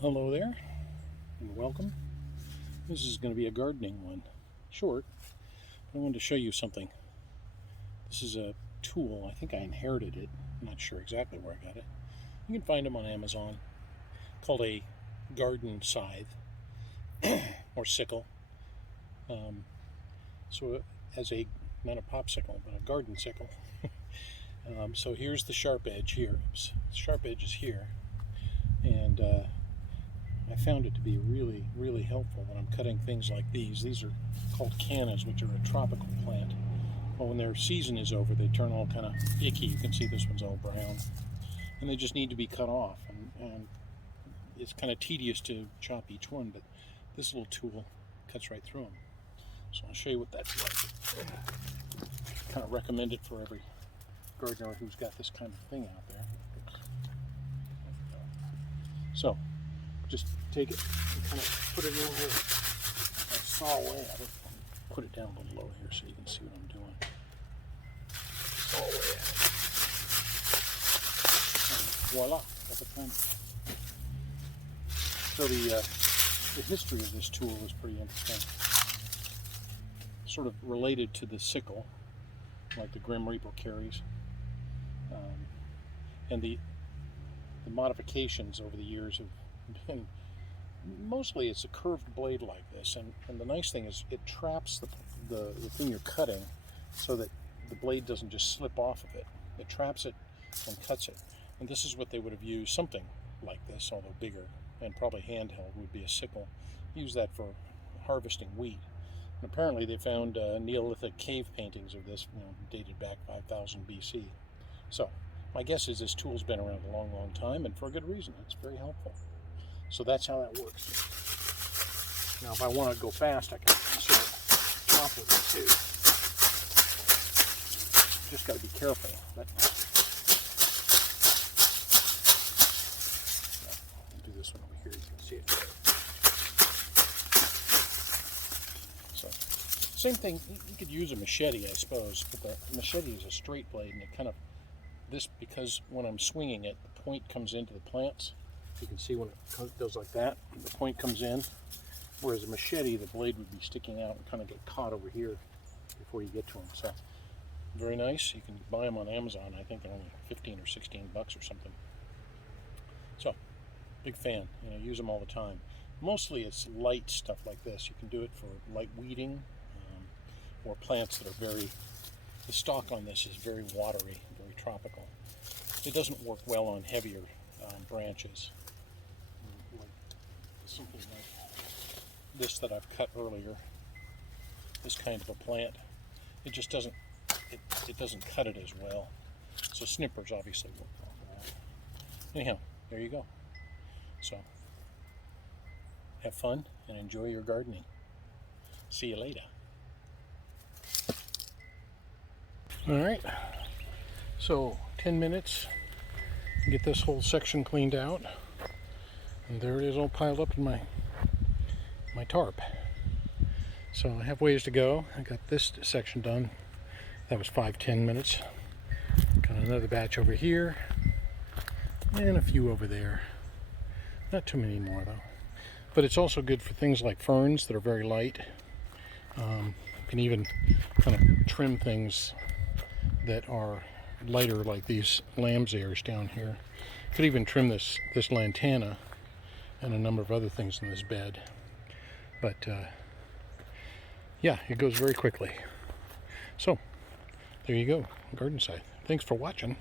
Hello there, and welcome. This is going to be a gardening one. Short, but I wanted to show you something. This is a tool. I think I inherited it. I'm not sure exactly where I got it. You can find them on Amazon. Called a garden scythe or sickle. So as a, not a popsicle, but a garden sickle. So here's the sharp edge here. Oops. The sharp edge is here. And I found it to be really, really helpful when I'm cutting things like these. These are called cannas, which are a tropical plant. Well, when their season is over, they turn all kind of icky. You can see this one's all brown. And they just need to be cut off. And it's kind of tedious to chop each one, but this little tool cuts right through them. So I'll show you what that's like. Kind of recommend it for every gardener who's got this kind of thing out there. So, just take it and kind of put it in here. I saw away at it. Put it down a little low here so you can see what I'm doing. Saw away at it. And voila, got the plant. So the history of this tool is pretty interesting. Sort of related to the sickle, like the Grim Reaper carries, and the modifications over the years have been, mostly it's a curved blade like this, and the nice thing is it traps the thing you're cutting so that the blade doesn't just slip off of it. It traps it and cuts it. And this is what they would have used, something like this, although bigger, and probably handheld would be a sickle. Use that for harvesting wheat. And apparently they found Neolithic cave paintings of this, dated back 5000 BC. So my guess is this tool's been around a long, long time, and for a good reason. It's very helpful. So that's how that works. Now, if I want to go fast, I can sort of chop with it too. Just got to be careful. But I'll do this one over here. You can see it. So, same thing. You could use a machete, I suppose, but the machete is a straight blade, and it kind of because when I'm swinging it, the point comes into the plants. You can see when it goes like that, the point comes in. Whereas a machete, the blade would be sticking out and kind of get caught over here before you get to them. So, very nice. You can buy them on Amazon. I think they're only 15 or 16 bucks or something. So, big fan. Use them all the time. Mostly it's light stuff like this. You can do it for light weeding or plants that are the stalk on this is very watery, very tropical. It doesn't work well on heavier branches. Like something like this that I've cut earlier, this kind of a plant, it just doesn't, it doesn't cut it as well. So snippers obviously work well for that. Anyhow, there you go. So, have fun and enjoy your gardening. See you later. Alright, so 10 minutes, get this whole section cleaned out, and there it is all piled up in my tarp. So I have ways to go. I got this section done. That was 5-10 minutes. Got another batch over here, and a few over there. Not too many more though. But it's also good for things like ferns that are very light. You can even kind of trim things that are lighter, like these lamb's ears down here. Could even trim this lantana and a number of other things in this bed. But yeah, it goes very quickly. So there you go, garden scythe. Thanks for watching.